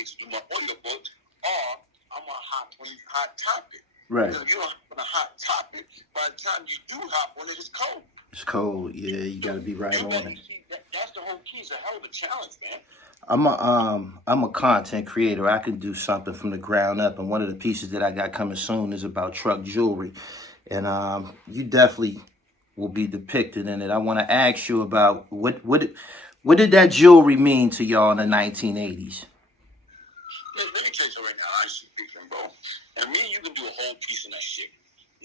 way to do my audiobook, or I'm gonna hop on Hot Topic. Right. Because if you don't hop on a Hot Topic, by the time you do hop on it, it's cold. It's cold. Yeah, you got to be right on it. That's the whole key. It's a hell of a challenge, man. I'm a content creator. I can do something from the ground up, and one of the pieces that I got coming soon is about truck jewelry, and you definitely will be depicted in it. I want to ask you about what did that jewelry mean to y'all in the 1980s? Let me tell you something right now, honestly speaking, bro. And me and you can do a whole piece on that shit.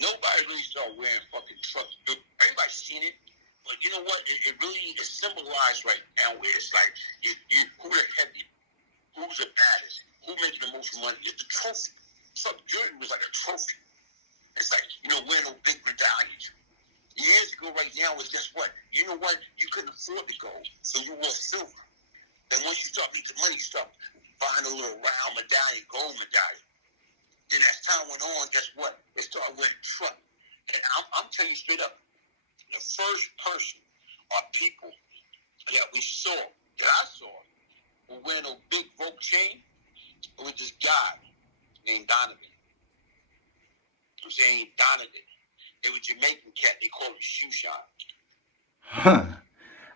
Nobody really started wearing fucking trucks. Everybody's seen it. But you know what? It really is symbolized right now where it's like, who the heavy, who's the baddest, who makes the most money. It's the trophy. Truck jewelry was like a trophy. It's like, wearing those big medallions. Years ago right now was guess what? You know what? You couldn't afford the gold, so you wore silver. Then once you start making money, you start buying a little round medallion, gold medallion. Then as time went on, guess what? They started wearing truck. And I'm telling you straight up, the first person or people that we saw, that I saw, were wearing a big rope chain, it was this guy named Donovan. I'm saying Donovan. They were Jamaican cat, they called him Shoe Shine. Huh.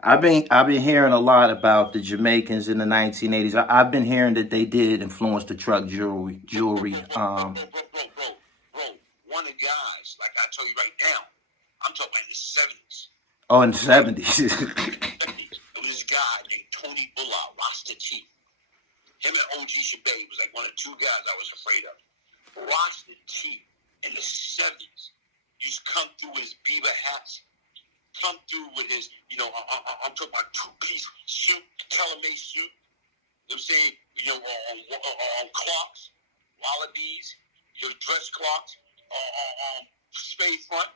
I've been hearing a lot about the Jamaicans in the 1980s. I've been hearing that they did influence the truck jewelry. Bro, one of the guys, like I told you right now, I'm talking about in the 70s. Oh, in the 70s. There was this guy named Tony Bullard, Rasta T. Him and OG Shabay was like one of the two guys I was afraid of. Rasta T in the 70s used to come through with his beaver hats, come through with his, I'm talking about two-piece suit, tailor-made suit. You know what I'm saying? On clocks, wallabies, dress clocks, spade front.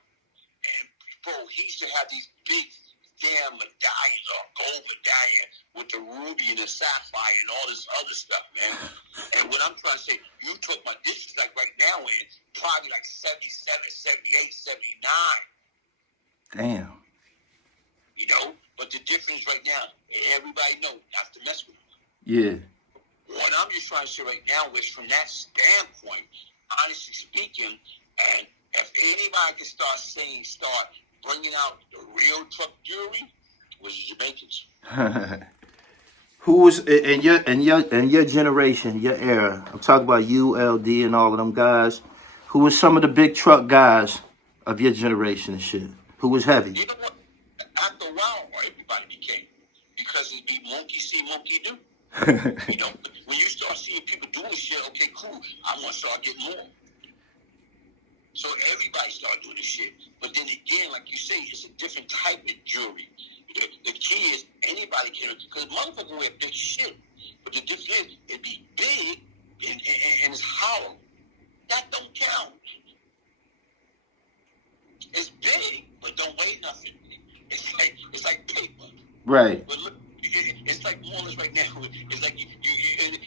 And, bro, he used to have these big damn medallions or gold medallion with the ruby and the sapphire and all this other stuff, man. And what I'm trying to say, you took my dishes like right now in probably like 77, 78, 79. Damn. But the difference right now, everybody knows not to mess with them. Yeah. What I'm just trying to say right now is from that standpoint, honestly speaking, and if anybody can start bringing out the real truck jewelry, was the Jamaicans. Who was in your generation, your era? I'm talking about ULD and all of them guys. Who was some of the big truck guys of your generation and shit? Who was heavy? You know what? After a while, everybody became, because it'd be monkey see, monkey do. When you start seeing people doing shit, okay, cool. I want to start getting more. So everybody started doing this shit. But then again, like you say, it's a different type of jewelry. The key is anybody can, because motherfuckers wear big shit. But the difference is, it'd be big and it's hollow. That don't count. It's big, but don't weigh nothing. It's like paper. Right. But look, it's like more or less right now. It's like it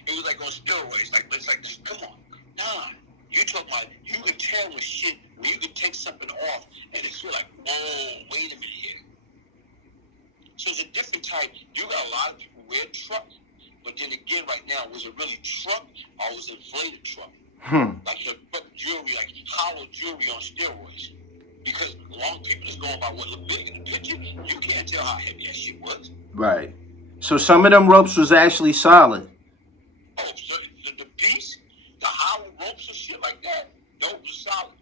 was like on steroids. It's like this. Come on, nah. You talking about, you can tell when shit, when you can take something off and it feel like, whoa, wait a minute here. So it's a different type. You got a lot of people wear truck, but then again, right now, was it really truck or was it inflated truck? Like your truck jewelry, like hollow jewelry on steroids. Because a lot of people that's going by what look big in the picture, you can't tell how heavy that shit was. Right. So some of them ropes was actually solid. Oh, so the piece, the hollow ropes and shit like that, those were solid.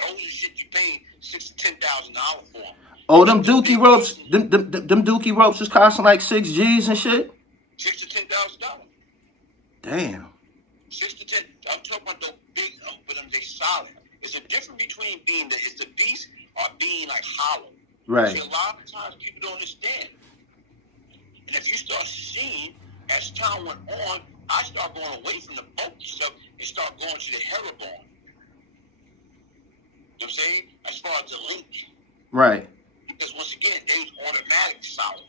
Those are shit you paid $6,000 to $10,000 for. Oh, them dookie ropes, them dookie ropes was costing like 6 G's and shit? $6,000 to $10,000. Damn. 6 to 10. I'm talking about those big, but they solid. It's a difference between being the beast or being like hollow. Right. See, a lot of times people don't understand. And if you start seeing, as time went on, I start going away from the bulky stuff and start going to the herringbone. You know what I'm saying? As far as the link. Right. Because once again, they's automatic solid.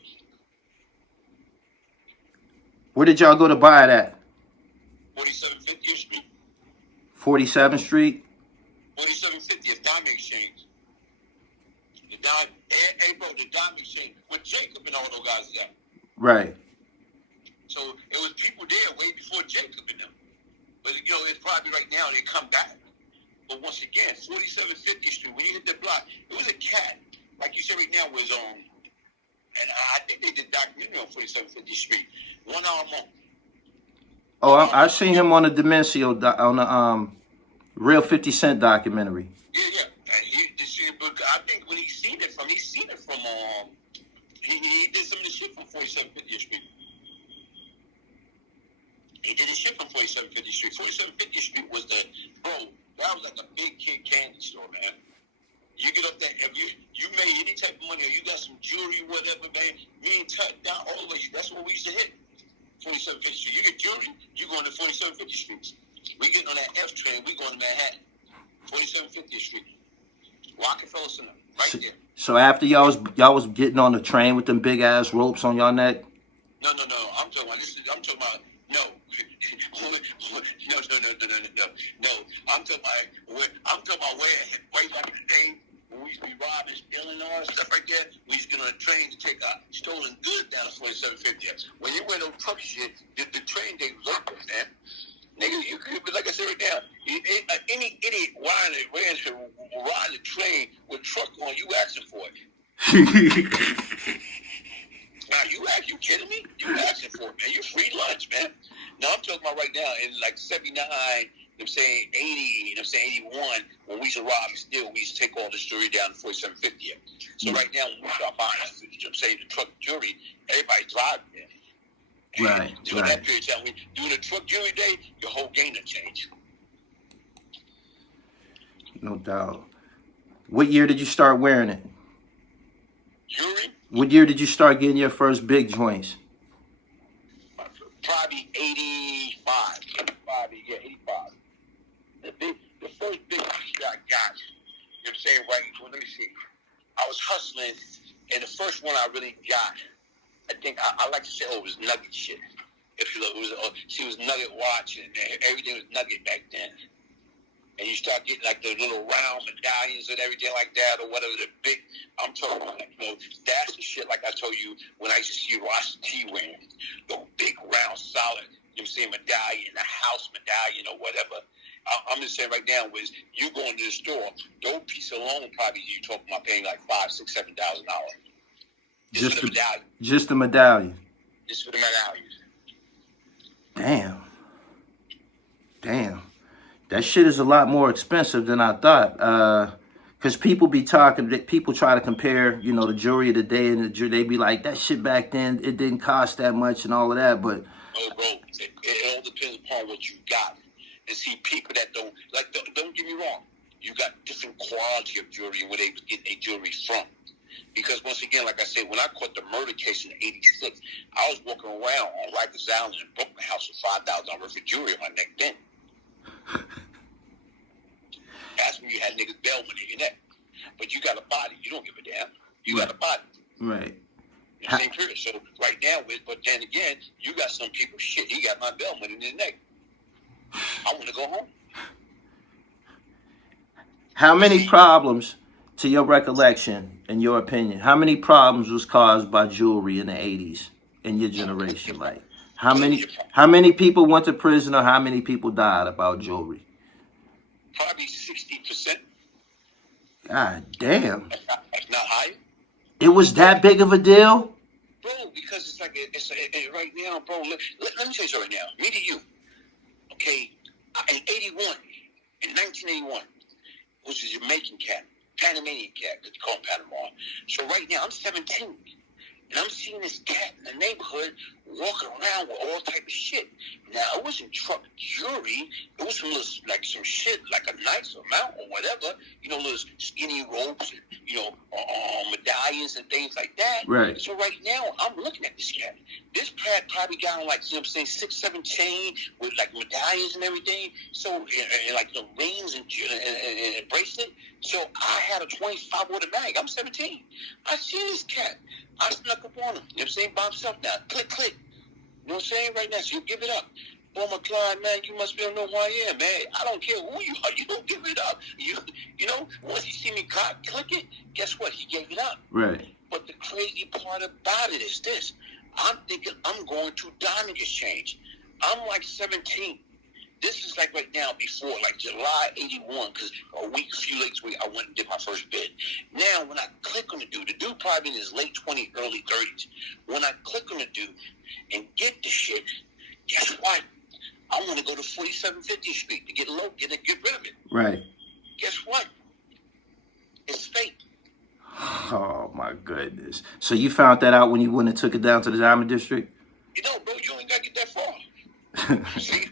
Where did y'all go to buy it at? 4750th Street. 47th Street? 4750th Diamond Exchange. Hey, bro, the Diamond Exchange. Where Jacob and all those guys is at. Right. So it was people there way before probably right now they come back. But once again, 4750th Street, when you hit the block, it was a cat, like you said right now, was on, and I think they did documentary on 4750th Street. 1 hour more. Oh, I seen him on the Demencio, on the Real 50 Cent documentary. Yeah. And I think when he seen it from, he did some of the shit from 4750th Street. He did his shit from 4750th Street. 4750th Street was that was like a big kid candy store, man. You get up there, if you made any type of money or you got some jewelry, whatever, man, me and Tut down all the way, that's what we used to hit. 4750th Street. You get jewelry, you going to 4750th Street. We getting on that F train, we going to Manhattan. 4750th Street. Rockefeller Center, right there. So after y'all was getting on the train with them big ass ropes on y'all neck? No. I'm talking about no. I'm talking about way back in the day when we used to be robbing, stealing, and all that stuff right there. We used to get on a train to take stolen goods down to 4750. When you went on truck shit, the train day was open, man. Nigga, you could, like I said right now, any idiot riding the train with a truck on, you asking for it. Now, you kidding me? You asking for it, man. You free lunch, man. No, I'm talking about right now in like 79, I'm saying 80, I'm saying 81, when we used to rob and steal, we used to take all the jewelry down to 4750. So right now, when we start buying, I'm saying the truck jewelry, everybody's driving there. Right. During that period of time, doing the truck jewelry day, your whole game will change. No doubt. What year did you start wearing it? Jewelry? What year did you start getting your first big joints? Probably 85. 85. The first big shit I got, you know what I'm saying, right? Well, let me see. I was hustling, and the first one I really got, I think I like to say, it was Nugget shit. If you look, she was Nugget watching, and everything was Nugget back then. And you start getting like the little round medallions and everything like that, or whatever, the big, I'm talking about, that's the shit like I told you when I used to see Rasta T wearing, the big round solid, you know what I'm saying, medallion, a house medallion or whatever. I'm just saying right now, was you going to the store, those pieces alone probably you talking about paying like $5,000, $6,000, $7,000. Just for the medallion. Just the medallion. Just for the medallions. Damn. That shit is a lot more expensive than I thought. Because people be talking, people try to compare, the jewelry of the day, and they be like, that shit back then, it didn't cost that much and all of that, but... Oh, bro, it all depends upon what you got. And see, people that don't get me wrong, you got different quality of jewelry and where they was getting their jewelry from. Because once again, like I said, when I caught the murder case in '86, I was walking around on Rikers Island and broke my house with $5,000 worth of jewelry on my neck then. That's when you had niggas bail money in your neck. But you got a body. You don't give a damn. You got a body. Right. In the same period. So right now, but then again, you got some people, shit, he got my bail money in his neck. I want to go home. How many problems, to your recollection, in your opinion, how many problems was caused by jewelry in the 80s in your generation? Like, how many people went to prison or how many people died about jewelry? Probably 60%. God damn. That's not high. It was that big of a deal? Bro, because it's like, right now, bro, let me tell you something right now. Me to you. Okay, in 1981, which is a Jamaican cat, Panamanian cat, because they call him Panama. So right now, I'm 17, and I'm seeing this cat in the neighborhood walking around with all type of shit. Now, it wasn't truck jewelry. It was some shit, like a nice amount or whatever, little skinny ropes and, medallions and things like that. Right. So right now, I'm looking at this cat. This cat probably got on, 6, 7 chain with, medallions and everything. So, and the rings and bracelet. So I had a 25 automatic. I'm 17. I see this cat. I snuck up on him. You know what I'm saying? By himself now. Click, click. You know what I'm saying? Right now. So you give it up. Oh, my Clyde, man, you must be able to know who I am, man. I don't care who you are. You don't give it up. Once he see me click it, guess what? He gave it up. Right. But the crazy part about it is this. I'm thinking I'm going to diamond exchange. I'm 17. This is like right now before, like July 81, because a few weeks I went and did my first bid. Now, when I click on the dude probably in his late 20s, early 30s. When I click on the dude and get the shit, guess what? I want to go to 4750th Street to get rid of it. Right. Guess what? It's fake. Oh, my goodness. So you found that out when you went and took it down to the Diamond District? You know, bro, you ain't got to get that far. See,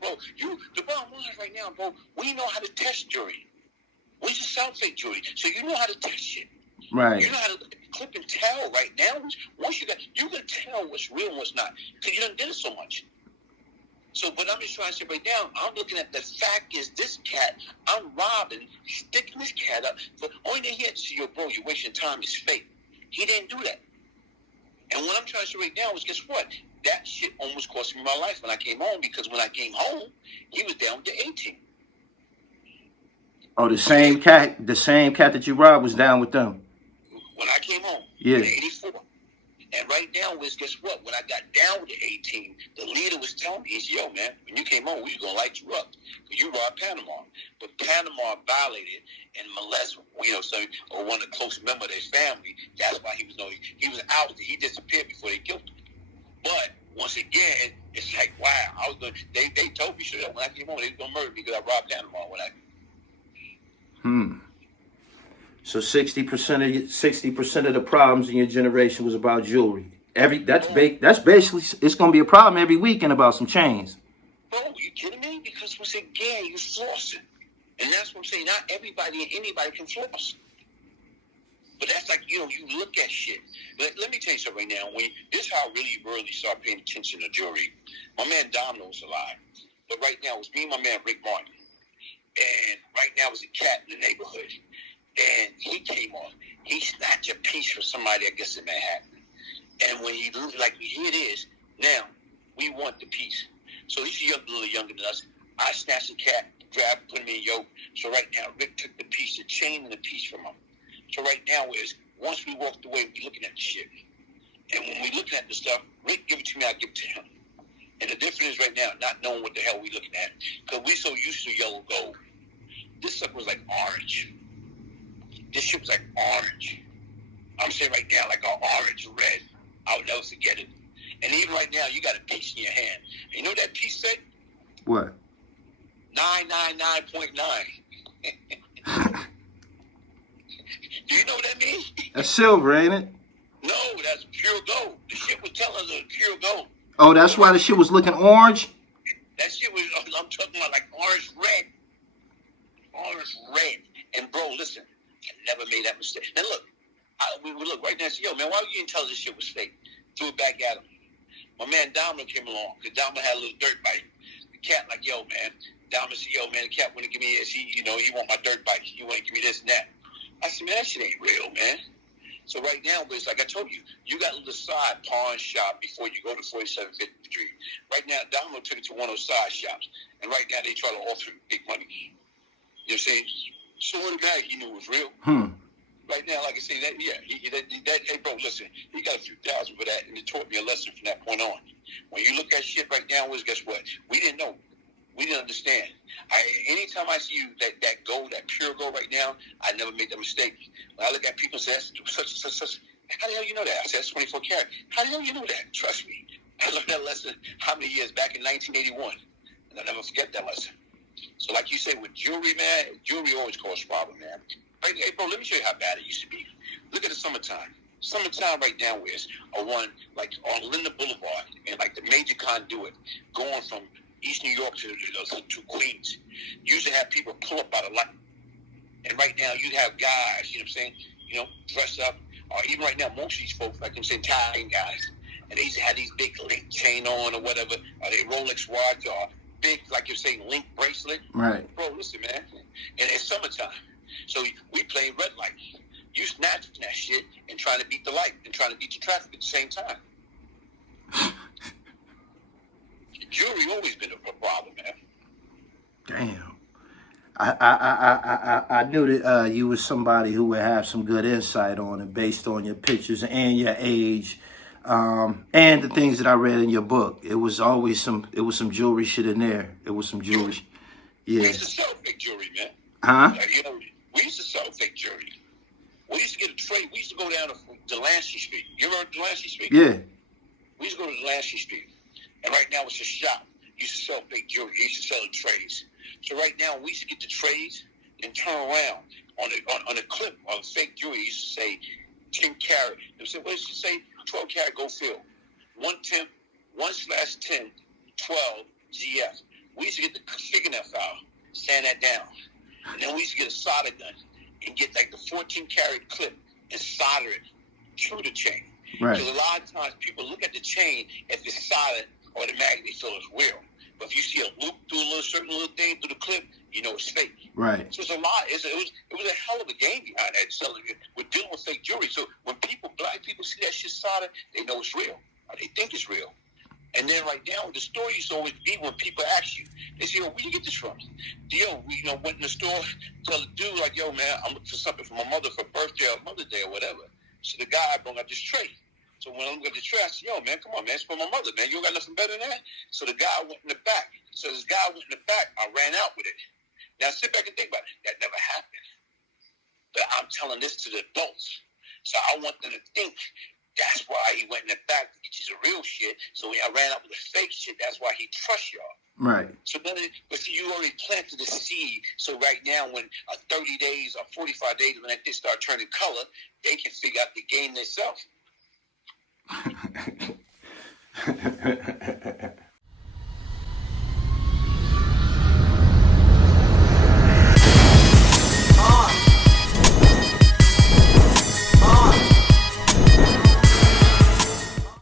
bro, the bottom line right now, bro, we know how to test jewelry. We just sound fake jewelry, so you know how to test shit. Right. You know how to clip and tell right now. Once you can tell what's real and what's not, because you done did it so much. So, but I'm just trying to say right now, I'm looking at the fact is this cat, I'm robbing, sticking this cat up. The only thing he had to say, yo, bro, you're wasting time, is fake. He didn't do that. And what I'm trying to say right now is, guess what? That shit almost cost me my life when I came home, because when I came home, he was down to 18. Oh, the same cat that you robbed was down with them. When I came home, yeah, in 84. And right now was, guess what? When I got down to 18, the leader was telling me, he's, yo, man, when you came home, we was going to light you up. Because you robbed Panama. But Panama violated and molested, or one of the close members of their family. That's why he was out. He disappeared before they killed him. But once again, it's like, wow, they told me straight up when I came home, they was going to murder me because I robbed Panama when I... So 60% of the problems in your generation was about jewelry. That's basically, it's gonna be a problem every weekend about some chains. Bro, you kidding me? Because once again, you flossing, and that's what I'm saying. Not everybody and anybody can floss. But that's like, you look at shit. Let me tell you something right now. This is how I really start paying attention to jewelry. My man Domino's alive, but right now it's me and my man Rick Martin, and right now it's a cat in the neighborhood. And he came on. He snatched a piece from somebody, I guess, in Manhattan. And when he like, here it is. Now, we want the piece. So he's a little younger than us. I snatched the cat, grabbed, put him in yoke. So right now, Rick took the piece, the chain and the piece from him. So right now is, once we walked away, we looking at the shit. And when we looking at the stuff, Rick give it to me, I give it to him. And the difference is right now, not knowing what the hell we looking at. Because we so used to yellow gold. This stuff was like orange. This shit was like orange. I'm saying right now, like an orange red. I would never forget it. And even right now, you got a piece in your hand. And you know what that piece said? What? 999.9. Do you know what that means? That's silver, ain't it? No, that's pure gold. The shit was telling us it was pure gold. Oh, that's why the shit was looking orange? That shit was, I'm talking about like orange red. Orange red. And bro, listen. I never made that mistake. Now look, we look right now and say, yo, man, why you didn't tell us this shit was fake? Threw it back at him. My man Domino came along, because Domino had a little dirt bike. The cat like, yo, man. Domino said, yo, man, the cat wouldn't give me this. He want my dirt bike. He wouldn't give me this and that. I said, man, that shit ain't real, man. So right now, it's like I told you, you got to decide pawn shop before you go to 4750th Street. Right now, Domino took it to one of those side shops. And right now, they try to offer him big money. You know what I'm saying? So what the bag he knew was real. Right now, like I say, hey, bro, listen, he got a few thousand for that, and it taught me a lesson from that point on. When you look at shit right now, guess what? We didn't know. We didn't understand. Anytime I see you, that gold, that pure gold right now, I never make that mistake. When I look at people and say, that's such, how the hell you know that? I said, that's 24 karat. How the hell you know that? Trust me. I learned that lesson how many years? Back in 1981. And I'll never forget that lesson. So like you say, with jewelry, man, jewelry always causes problem, man. Hey, bro, let me show you how bad it used to be. Look at the summertime. Summertime right now is a one, like on Linda Boulevard and like the major conduit going from East New York to Queens. You used to have people pull up by the light. And right now you have guys, you know what I'm saying, dress up. Or even right now, most of these folks, like I'm saying, Italian guys. And they used to have these big link chain on or whatever. Or they Rolex watch or big, like you're saying, link bracelet. Right. Bro, listen, man. And it's summertime. So we play red light. You snatching that shit and trying to beat the light and trying to beat the traffic at the same time. Jewelry always been a problem, man. Damn. I knew that you was somebody who would have some good insight on it based on your pictures and your age. And the things that I read in your book, it was always some jewelry shit in there. It was some jewelry. Yeah. We used to sell fake jewelry, man. Huh? You know, we used to sell fake jewelry. We used to get a trade. We used to go down to Delancey Street. You ever heard of Delancey Street? Yeah. We used to go to Delancey Street. And right now it's a shop. We used to sell fake jewelry. We used to sell the trays. So right now we used to get the trays and turn around on a clip of fake jewelry. We used to say 10 carat. They said, what did you say? 12 carat gold fill. 1/10, 1/10, 12 GF. We used to get the fingernail file, sand that down. And then we used to get a solder gun and get like the 14 carat clip and solder it through the chain. Right. Because a lot of times people look at the chain, if it's solid, automatically feel it's real. But if you see a loop through a certain little thing through the clip, you know it's fake. Right. So it's a lot. It was a hell of a game behind that selling it. We're dealing with fake jewelry. So when black people see that shit solid, they know it's real. Or they think it's real. And then right now, the story used to always be when people ask you, they say, "Yo, where you get this from?" Yo, we went in the store, tell the dude like, "Yo, man, I'm looking for something for my mother for birthday or Mother's Day or whatever." So the guy brought out this tray. So when I look at the tray, I said, "Yo, man, come on, man, it's for my mother, man. You don't got nothing better than that?" So the guy went in the back. So this guy went in the back. I ran out with it. Now sit back and think about it. That never happened. But I'm telling this to the adults. So I want them to think that's why he went in the back to get you the real shit. So when I ran out with the fake shit, that's why he trusts y'all. Right. So then, but see, you already planted the seed. So right now, when 30 days or 45 days, when that thing start turning color, they can figure out the game themselves.